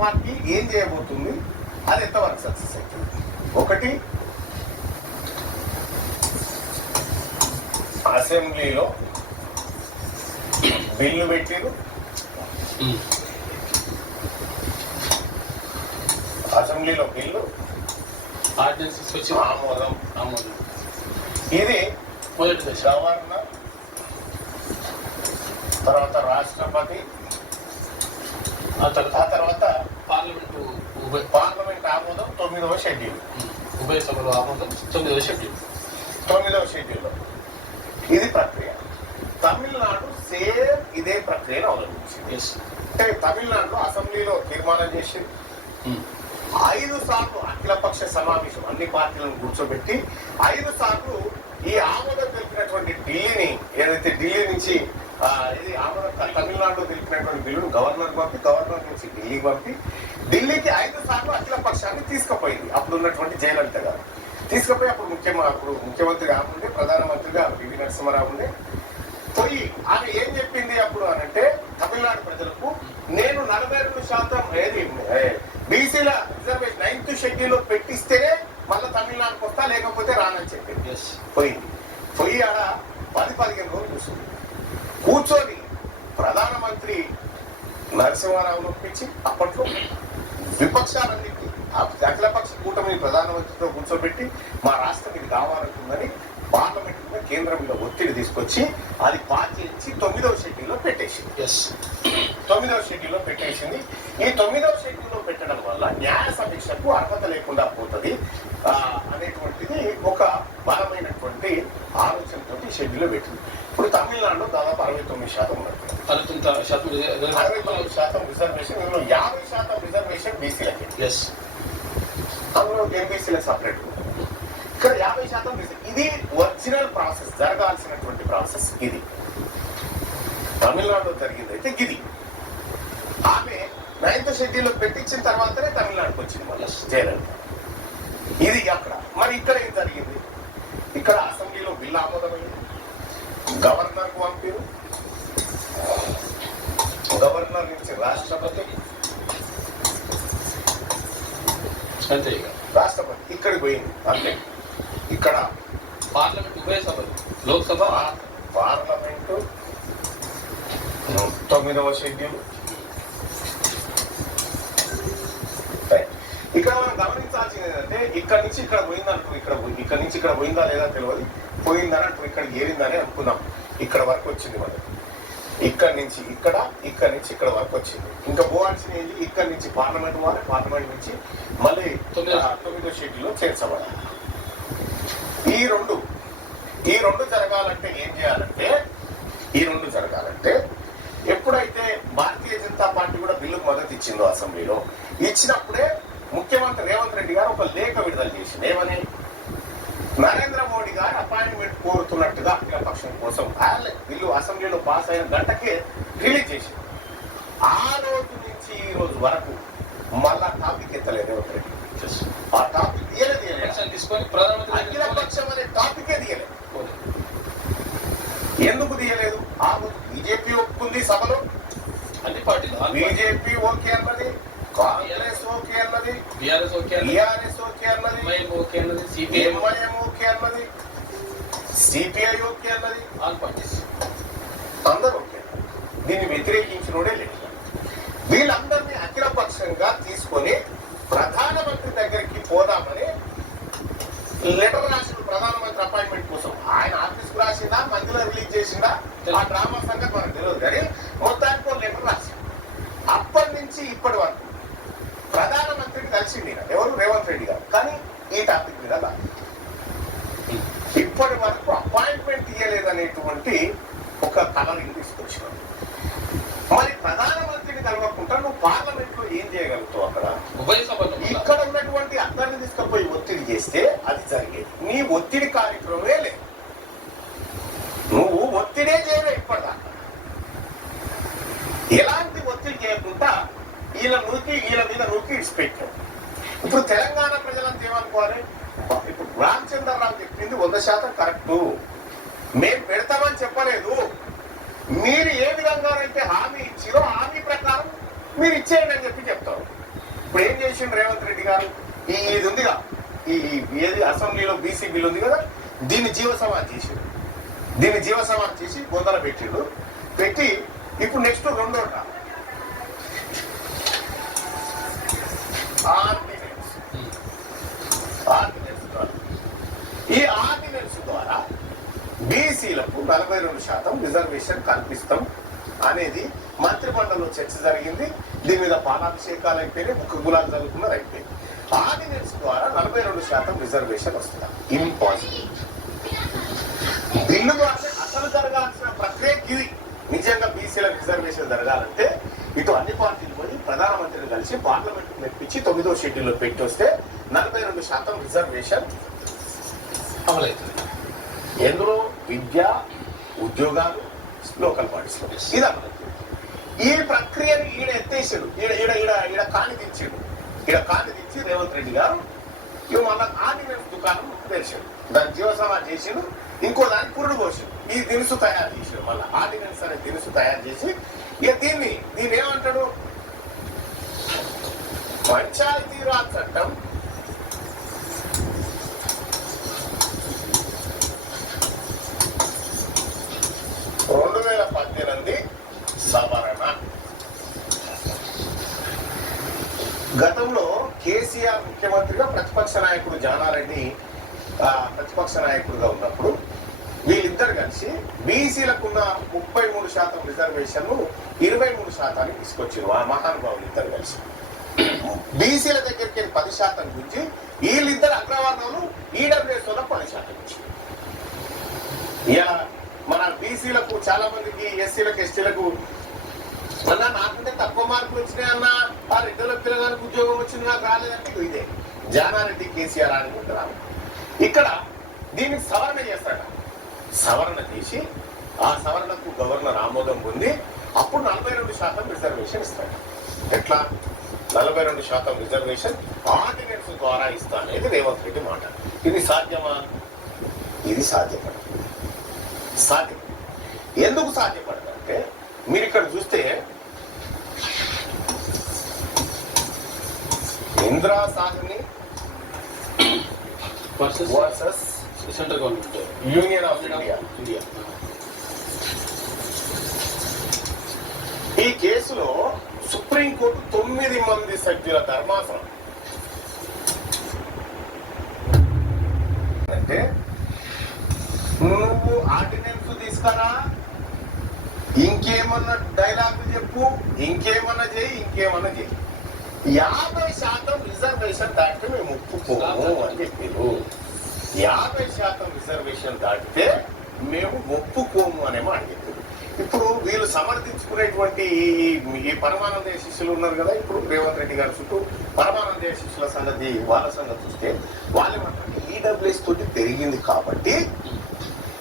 Party ఏం చేయబోతుంది అది ఎంతవరకు సక్సెస్ అవుతుంది? ఒకటి అసెంబ్లీలో బిల్లు పెట్టిరు. అసెంబ్లీలో బిల్లు. ఆర్డినెన్స్ ఆమోదం ఆమోదం. ఇది మొదటి గవర్నర్ తర్వాత రాష్ట్రపతి ఆ తర్వాత ఆ తర్వాత పార్లమెంటు పార్లమెంట్ ఆమోదం తొమ్మిదవ షెడ్యూల్. ఉభయ సభలు ఆమోదం తొమ్మిదవ షెడ్యూల్. తొమ్మిదవ షెడ్యూల్. ఇది ప్రక్రియ. తమిళనాడు సేమ్ ఇదే ప్రక్రియను అవలంబించింది. అంటే తమిళనాడులో అసెంబ్లీలో తీర్మానం చేసింది. ఐదు సార్లు అఖిలపక్ష సమావేశం అన్ని పార్టీలను కూర్చోబెట్టి ఐదు సార్లు ఈ ఆమోదం తెలిపినటువంటి ఢిల్లీని ఏదైతే ఢిల్లీ నుంచి ఇది ఆమోదం తమిళనాడులో తెలిపినటువంటి బిల్లును గవర్నర్ పంపి గవర్నర్ నుంచి ఢిల్లీకి పంపి ఢిల్లీకి ఐదు సార్లు అఖిల పక్షాన్ని తీసుకుపోయింది. అప్పుడు ఉన్నటువంటి జయలలిత గారు. తీసుకుపోయి అప్పుడు ముఖ్యమ అప్పుడు ముఖ్యమంత్రిగా ఆమె ఉండే ప్రధానమంత్రిగా పివి నరసింహారావు ఉండే. పోయి ఆమె ఏం చెప్పింది అప్పుడు అని అంటే తమిళనాడు ప్రజలకు నేను నలభై రెండు శాతం ఏది బీసీల రిజర్వేషన్ నైన్త్ షెడ్యూల్లో పెట్టిస్తేనే మళ్ళీ తమిళనాడుకు వస్తా లేకపోతే రానని చెప్పింది. పోయింది పోయి ఆడ పది పదిహేను రోజులు కూర్చుంది. కూర్చొని ప్రధానమంత్రి నరసింహారావు ఒప్పించి అప్పట్లో విపక్షాలన్నింటినీ ఆ అఖిలపక్ష కూటమిని ప్రధానమంత్రితో కూర్చోబెట్టి మా రాష్ట్రం ఇది కావాలంటుందని పార్లమెంట్ మీద కేంద్రం మీద ఒత్తిడి తీసుకొచ్చి అది పాస్ చేసి తొమ్మిదవ షెడ్యూల్లో పెట్టేసింది. ఎస్ తొమ్మిదవ షెడ్యూల్లో పెట్టేసింది. ఈ తొమ్మిదవ షెడ్యూల్లో పెట్టడం వల్ల న్యాయ సమీక్షకు అర్హత లేకుండా పోతుంది అనేటువంటిది ఒక బలమైనటువంటి ఆలోచనతో షెడ్యూల్ పెట్టింది. ఇప్పుడు తమిళనాడులో దాదాపు అరవై తొమ్మిది శాతం ఉన్నది అరవై శాతం అరవై తొమ్మిది శాతం రిజర్వేషన్ ఇందులో యాభై శాతం రిజర్వేషన్ బీసీలకి. ఎస్ అందులో ఎంబీసీలకు సపరేట్ ఇక్కడ యాభై శాతం. ఇది ఒరిజినల్ ప్రాసెస్ జరగాల్సినటువంటి ప్రాసెస్ ఇది. తమిళనాడులో జరిగింది అయితే ఇది. ఆమె నైన్త్ షెడ్యూల్ పెట్టించిన తర్వాతనే తమిళనాడుకు వచ్చింది మళ్ళీ జయలలిత. ఇది అక్కడ. మరి ఇక్కడ ఏం జరిగింది? ఇక్కడ అసెంబ్లీలో బిల్లు ఆమోదమైంది. గవర్నర్కు పంపారు గవర్నర్ నుంచి రాష్ట్రపతి? అంతే ఇక. రాష్ట్రపతి ఇక్కడికి పోయింది. అంతే. ఇక్కడ పార్లమెంట్ ఉభయ సభలు లోక్సభ. పార్లమెంటు తొమ్మిదవ షెడ్యూల్ రైట్. ఇక్కడ ఏంటంటే ఇక్కడ నుంచి ఇక్కడ పోయిందనుకో ఇక్కడ పోయి- ఇక్కడ నుంచి ఇక్కడ పోయిందా లేదా తెలియదు పోయిందని అంటూ ఇక్కడ ఏరిందని అనుకుందాం. ఇక్కడ వరకు వచ్చింది మనకి. ఇక్కడ నుంచి ఇక్కడ ఇక్కడ నుంచి ఇక్కడ వరకు వచ్చింది. ఇంకా పోవాల్సింది ఏంటి? ఇక్కడ నుంచి పార్లమెంట్ పోవాలి. పార్లమెంట్ నుంచి మళ్ళీ తొమ్మిదో షెడ్యూల్లో చేర్చబడాలి. ఈ రెండు ఈ రెండు జరగాలంటే ఏం చేయాలంటే ఈ రెండు జరగాలంటే ఎప్పుడైతే భారతీయ జనతా పార్టీ కూడా బిల్లుకు మద్దతు ఇచ్చిందో అసెంబ్లీలో ఇచ్చినప్పుడే ముఖ్యమంత్రి రేవంత్ రెడ్డి గారు ఒక లేఖ విడుదల చేసింది. ఏమని? నరేంద్ర మోడీ గారు అపాయింట్మెంట్ కోరుతున్నట్టుగా అఖిల పక్షం కోసం బిల్లు అసెంబ్లీలో పాస్ అయిన గంటకే రిలీజ్ చేసింది. ఆ రోజు నుంచి ఈ రోజు వరకు మళ్ళా టాపిక్ ఎత్తలేదు రేవంత్ రెడ్డి. ఆ టాపిక్ తీయలేదు తీసుకొని ప్రధానమంత్రి అఖిల దగ్గరికి పక్షం అనే టాపికే తీయలేదు. ఎందుకు తీయలేదు? ఆ రోజు బీజేపీ ఒప్పుకుంది సభలో. అన్ని పార్టీలు. బీజేపీ ఓకే అన్నది. కాంగ్రెస్ ఓకే బీఆర్ఎస్ ఓకే అన్నది? ఓకే అన్నది? ఎంఐఎం ఓకే అన్నది? సిపిఎం ఎంఐఎం ఓకే అన్నది? సిపిఐ ఓకే అన్నది? All parties. అందరూ ఓకే. దీన్ని వ్యతిరేకించినోడే లేదు వీళ్ళందరినీ అఖిలపక్షంగా తీసుకొని ప్రధానమంత్రి దగ్గరికి పోదామని లెటర్ రాసిన ప్రధానమంత్రి అపాయింట్మెంట్ కోసం. ఆయన ఆఫీస్కి రాసిందా మధ్యలో రిలీజ్ చేసిందా ఆ డ్రామా సంగతి మనకు తెలియదు కానీ మొత్తానికి లెటర్ రాసింది అప్పటి నుంచి ఇప్పటి వరకు కలిసింది. ఎవరు? రేవంత్ రెడ్డి గారు. కానీ ఈ టాపిక్ మీద. ఇప్పటి వరకు అపాయింట్మెంట్ తీయలేదనేటువంటి ఒక కలరింగ్ తీసుకొచ్చినాం మరి ప్రధానమంత్రిని కలవకుండా నువ్వు పార్లమెంట్లో ఏం చేయగలుగుతావు అక్కడ? ఇక్కడ ఉన్నటువంటి అందరిని తీసుకుపోయి ఒత్తిడి చేస్తే అది జరిగేది. నీ ఒత్తిడి కార్యక్రమమే లేదు. నువ్వు ఒత్తిడే చేయలే ఇప్పటిదాకా వీళ్ళ నూకి వీళ్ళ మీద నూకి ఇడిచిపెట్టావు ఇప్పుడు తెలంగాణ ప్రజలంతా ఏమనుకోవాలి? ఇప్పుడు రామచంద్రరావు చెప్పింది వంద శాతం కరెక్టు మేము పెడతామని చెప్పలేదు. మీరు ఏ విధంగానైతే హామీ ఇచ్చిరో హామీ ప్రకారం మీరు ఇచ్చేయండి అని చెప్పి చెప్తారు. ఇప్పుడు ఏం చేసిండు రేవంత్ రెడ్డి గారు? ఈ ఇది ఉందిగా ఈ ఈ- ఏది అసెంబ్లీలో బీసీ బిల్ ఉంది కదా దీన్ని జీవసమాధి చేసిండు. దీన్ని జీవసమాధి చేసి బొందల పెట్టిండు. పెట్టి ఇప్పుడు నెక్స్ట్ రెండో డ్రా ఆర్డినెన్స్ ఆర్డినెన్స్ ద్వారా ఈ ఆర్డినెన్స్ ద్వారా బీసీలకు నలభై రెండు శాతం రిజర్వేషన్ కల్పిస్తాం అనేది మంత్రిమండలిలో చర్చ జరిగింది. దీని మీద పాలాభిషేకాలు అయిపోయినాయి ముఖ గులాలు చదువుకున్నారు అయిపోయింది. ఆర్డినెన్స్ ద్వారా నలభై రెండు శాతం రిజర్వేషన్ వస్తుంది? ఇంపాసిబుల్ బిల్లు ద్వారా అసలు జరగాల్సిన ప్రక్రియ ఇది. నిజంగా బీసీల రిజర్వేషన్ జరగాలంటే ఇటు అన్ని పార్టీలు పోయి ప్రధానమంత్రిని కలిసి పార్లమెంట్ మెప్పించి తొమ్మిదో షెడ్యూల్లో పెట్టి వస్తే నలభై రెండు శాతం రిజర్వేషన్ అమలవుతుంది. ఎందులో విద్య ఉద్యోగాలు లోకల్ బాడీస్లో. ఇది ఈ ప్రక్రియను ఈడ ఎత్తేసాడు. ఈడ ఈడ ఈడ ఈడ కాని దించాడు. ఈడ కాని దించి రేవంత్ రెడ్డి గారు ఇవి మళ్ళా ఆర్డినెన్స్ దుకాణం తెరిచాడు. దాని జీవసమా చేసాడు ఇంకో దాన్ని పురుడు పోసాడు ఈ దినుసు తయారు చేసాడు మళ్ళీ. ఆర్డినెన్స్ అనే దినుసు తయారు చేసి ఇక దీన్ని దీన్ని ఏమంటాడు? పంచాయతీరాజ్ చట్టం రెండు వేల పద్దెనిమిది సవరణ గతంలో కేసీఆర్ ముఖ్యమంత్రిగా ప్రతిపక్ష నాయకుడు జానారెడ్డి ప్రతిపక్ష నాయకుడుగా ఉన్నప్పుడు వీళ్ళిద్దరు కలిసి బీసీలకున్న ముప్పై మూడు శాతం రిజర్వేషన్ను ఇరవై మూడు శాతానికి తీసుకొచ్చారు. ఆ మహానుభావులు ఇద్దరు కలిసి. బీసీల దగ్గరికి పది శాతం గురించి వీళ్ళిద్దరు అగ్రవర్ణాలు ఈడబ్ల్యూఎస్లో పది శాతం గురించి ఇలా మన బీసీలకు చాలా మందికి ఎస్సీలకు ఎస్టీలకు అన్న నాకంటే తక్కువ మార్కులు వచ్చినాయి అన్న. ఆ ఇద్దరు పిల్లగానికి ఉద్యోగం వచ్చింది నాకు రాలేదంటే ఇదే. జానారెడ్డి కేసీఆర్ అనుకుంటున్నాను ఇక్కడ దీన్ని సవరణ చేస్తాడ. సవరణ చేసి ఆ సవరణకు గవర్నర్ ఆమోదం పొంది అప్పుడు నలభై రెండు శాతం రిజర్వేషన్ ఇస్తాడు. ఎట్లా? నలభై రెండు శాతం రిజర్వేషన్ ఆర్డినెన్స్ ద్వారా ఇస్తా అనేది రేవంత్ రెడ్డి మాట. ఇది సాధ్యమా? ఇది సాధ్యపడదు. సాధ్యం. ఎందుకు సాధ్యపడదు? మీరు ఇక్కడ చూస్తే Indira Sawhney versus central government. Union of India. India. ఈ కేసులో సుప్రీంకోర్టు తొమ్మిది మంది సభ్యుల ధర్మాసనం. అంటే నువ్వు ఆర్డినెన్స్ తీసుకురా ఇంకేమన్నా డైలాగులు చెప్పు. ఇంకేమన్నా చేయి ఇంకేమన్నా చేయి. యాభై శాతం రిజర్వేషన్ దాటితే మేము ఒప్పుకోము అని చెప్పారు. యాభై శాతం రిజర్వేషన్ దాటితే మేము ఒప్పుకోము అనే మాట చెప్పారు. ఇప్పుడు వీళ్ళు సమర్థించుకునేటువంటి ఈ- ఈ పరమానంద శిష్యులు ఉన్నారు కదా ఇప్పుడు రేవంత్ రెడ్డి గారి చుట్టూ. పరమానంద శిష్యుల సంగతి వాళ్ళ సంగతి చూస్తే వాళ్ళు ఏమంటారు? ఈడబ్ల్యూఎస్ తోటి పెరిగింది కాబట్టి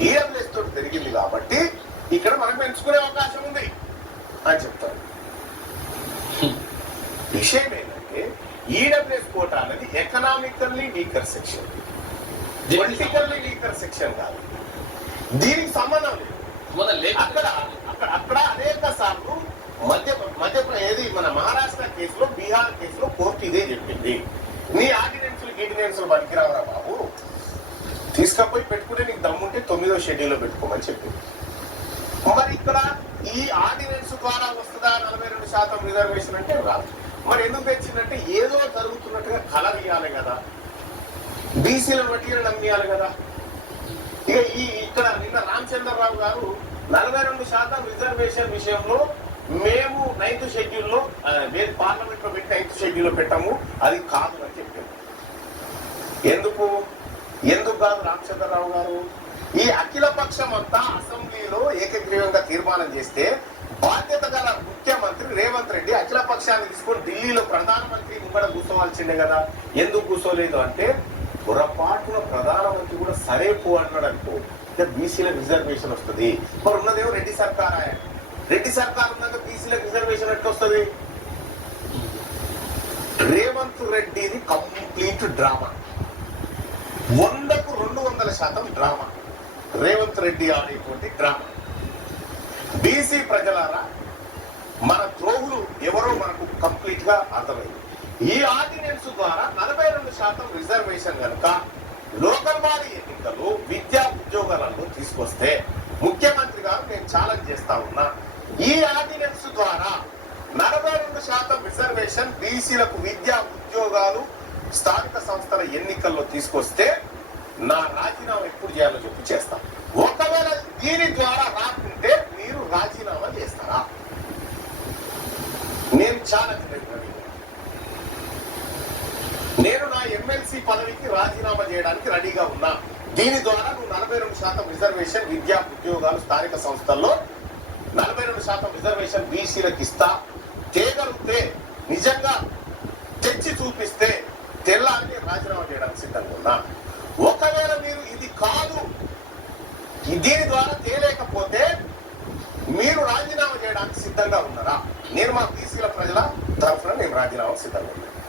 ఈడబ్ల్యూఎస్ తోటి పెరిగింది కాబట్టి ఇక్కడ మనం పెంచుకునే అవకాశం ఉంది. అని చెప్తారు. విషయం ఏంటంటే ఈడబ్ల్యూఎస్ కోట అనేది economically weaker section politically weaker section కాదు. దీనికి సంబంధం లేదు. అక్కడ అక్కడ అక్కడ అనేక సార్లు మధ్య మధ్య ఏది మన మహారాష్ట్ర కేసులో బీహార్ కేసులో కోర్టు ఇదే చెప్పింది. నీ ఆర్డినెన్స్లు గీడినెన్స్లు పనికిరావరా బాబు. తీసుకపోయి పెట్టుకుంటే నీకు దమ్ముంటే తొమ్మిదో షెడ్యూల్లో పెట్టుకోమని చెప్పింది. ఇక్కడ ఈ ఆర్డినెన్స్ ద్వారా వస్తుందా? నలభై రెండు శాతం రిజర్వేషన్ అంటే రాదు. మరి ఎందుకు తెచ్చిందంటే ఏదో జరుగుతున్నట్టుగా కలర్ ఇవ్వాలి కదా. బీసీల మెటీరియల్ నమ్మియాలి కదా. ఇక ఈ ఇక్కడ నిన్న రామచంద్రరావు గారు నలభై రెండు శాతం రిజర్వేషన్ విషయంలో మేము నైన్త్ షెడ్యూల్లో మేము పార్లమెంట్లో పెట్టి నైన్త్ షెడ్యూల్లో పెట్టాము. అది కాదు అని చెప్పాము ఎందుకు? ఎందుకు కాదు రామచంద్రరావు గారు? ఈ అఖిల పక్షం అంతా అసెంబ్లీలో ఏకగ్రీవంగా తీర్మానం చేస్తే బాధ్యత గల ముఖ్యమంత్రి రేవంత్ రెడ్డి అఖిల పక్షాన్ని తీసుకొని ఢిల్లీలో ప్రధానమంత్రి ముంగడ కూర్చోవాల్సిందే కదా. ఎందుకు కూర్చోలేదు అంటే పొరపాటున ప్రధానమంత్రి కూడా సరే పో అన్నాడు అనుకో ఇక బీసీలకు రిజర్వేషన్ వస్తుంది. మరి ఉన్నదేమో రెడ్డి సర్కార్? ఆయన రెడ్డి సర్కార్ ఉన్నాక బీసీలకు రిజర్వేషన్ ఎట్లా వస్తుంది? రేవంత్ రెడ్డిది కంప్లీట్ డ్రామా. వందకు రెండు వందల శాతం డ్రామా. రేవంత్ రెడ్డి ఆడేటువంటి డ్రామా బీసీ ప్రజలారా మన ద్రోహులు ఎవరో మనకు కంప్లీట్గా అర్థమైంది. ఈ ఆర్డినెన్స్ ద్వారా నలభై రెండు శాతం రిజర్వేషన్ కనుక లోకల్ వారి ఎన్నికలు విద్యా ఉద్యోగాలలో తీసుకొస్తే ముఖ్యమంత్రి గారు నేను ఛాలెంజ్ చేస్తా ఉన్నా. ఈ ఆర్డినెన్స్ ద్వారా నలభై రెండు శాతం రిజర్వేషన్ బీసీలకు విద్యా ఉద్యోగాలు స్థానిక సంస్థల ఎన్నికల్లో తీసుకొస్తే నా రాజీనామా ఎప్పుడు చేయాలి చెప్పి చేస్తాం ఒకవేళ దీని ద్వారా రాకుంటే మీరు రాజీనామా చేస్తారా నేను ఛాలెంజ్ పెట్టినది నేను నా ఎమ్మెల్సీ పదవికి రాజీనామా చేయడానికి రెడీగా ఉన్నా దీని ద్వారా నువ్వు నలభై రెండు శాతం రిజర్వేషన్ విద్యా ఉద్యోగాలు స్థానిక సంస్థల్లో నలభై రెండు శాతం రిజర్వేషన్ బీసీలకు ఇస్తా. తేగలిగితే నిజంగా తెచ్చి చూపిస్తే తెల్లాలని రాజీనామా చేయడానికి సిద్ధంగా ఉన్నా. ఒకవేళ మీరు ఇది కాదు దీని ద్వారా తేలేకపోతే మీరు రాజీనామా చేయడానికి సిద్ధంగా ఉన్నారా? నేను మా బీసీల ప్రజల తరఫున నేను రాజీనామా సిద్ధంగా ఉన్నాను.